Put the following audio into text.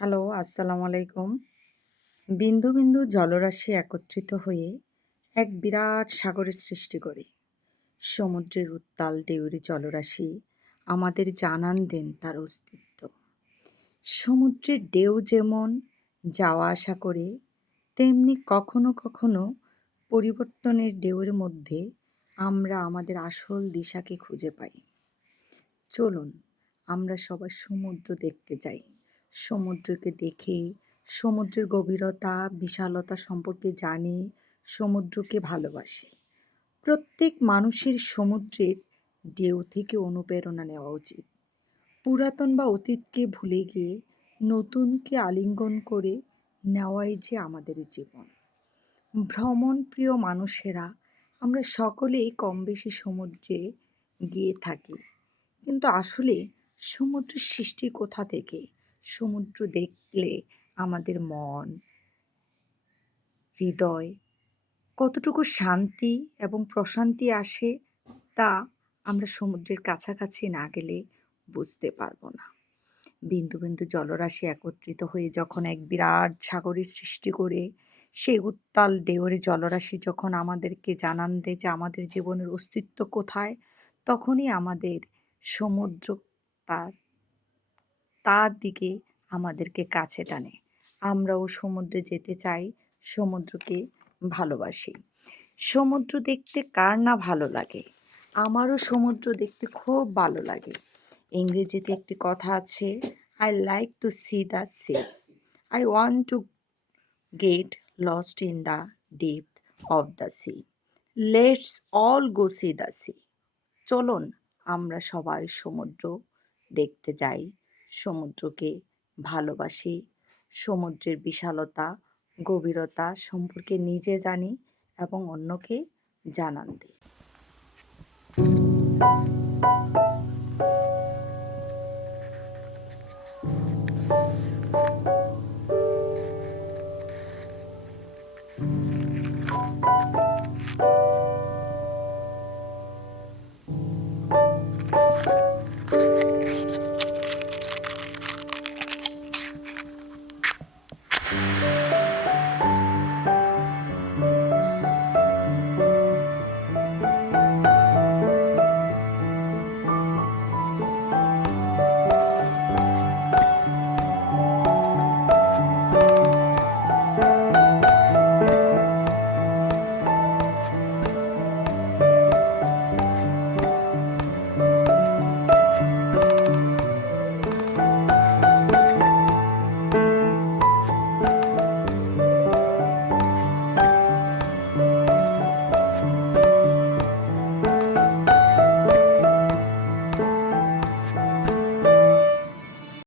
Hello, আসসালামু আলাইকুম। বিন্দু বিন্দু জলরাশি একত্রিত হয়ে এক বিরাট সাগরের সৃষ্টি করে। সমুদ্রের উত্তাল ঢেউয়ের জলরাশি আমাদের জানান দেন তার অস্তিত্ব। সমুদ্রের ঢেউ যেমন যাওয়া আসা করে, তেমনি কখনো কখনো পরিবর্তনের ঢেউয়ের মধ্যে আমরা আমাদের আসল দিশাকে খুঁজে পাই। চলুন আমরা সবাই সমুদ্র দেখতে যাই। সমুদ্রকে দেখে সমুদ্রের গভীরতা বিশালতা সম্পর্কে জানি, সমুদ্রকে ভালোবাসি। প্রত্যেক মানুষের সমুদ্রের ঢেউ থেকে অনুপ্রেরণা নেওয়া উচিত। পুরাতন বা অতীতকে ভুলে গিয়ে নতুনকে আলিঙ্গন করে নেওয়াই যে আমাদের জীবন। ভ্রমণ প্রিয় মানুষেরা আমরা সকলেই কম বেশি সমুদ্রে গিয়ে থাকি, কিন্তু আসলে সমুদ্রের সৃষ্টি কোথা থেকে? সমুদ্র দেখলে আমাদের মন, হৃদয় কতটুকু শান্তি এবং প্রশান্তি আসে, তা আমরা সমুদ্রের কাছাকাছি না গেলে বুঝতে পারবো না। বিন্দু বিন্দু জলরাশি একত্রিত হয়ে যখন এক বিরাট সাগরের সৃষ্টি করে, সেই উত্তাল ঢেউয়ের জলরাশি যখন আমাদেরকে জানান দেয় যে আমাদের জীবনের অস্তিত্ব কোথায়, তখনই আমাদের সমুদ্র তার তার দিকে আমাদেরকে কাছে টানে। আমরাও সমুদ্রে যেতে চাই, সমুদ্রকে ভালোবাসি। সমুদ্র দেখতে কার না ভালো লাগে? আমারও সমুদ্র দেখতে খুব ভালো লাগে। ইংরেজিতে একটি কথা আছে, I like to C the sea, I want to get lost in the deep of the sea, let's all go C the sea. চলুন আমরা সবাই সমুদ্র দেখতে যাই, সমুদ্রকে ভালোবাসি, সমুদ্রের বিশালতা গভীরতা সম্পর্কে নিজে জানি এবং অন্যকে জানান দিই।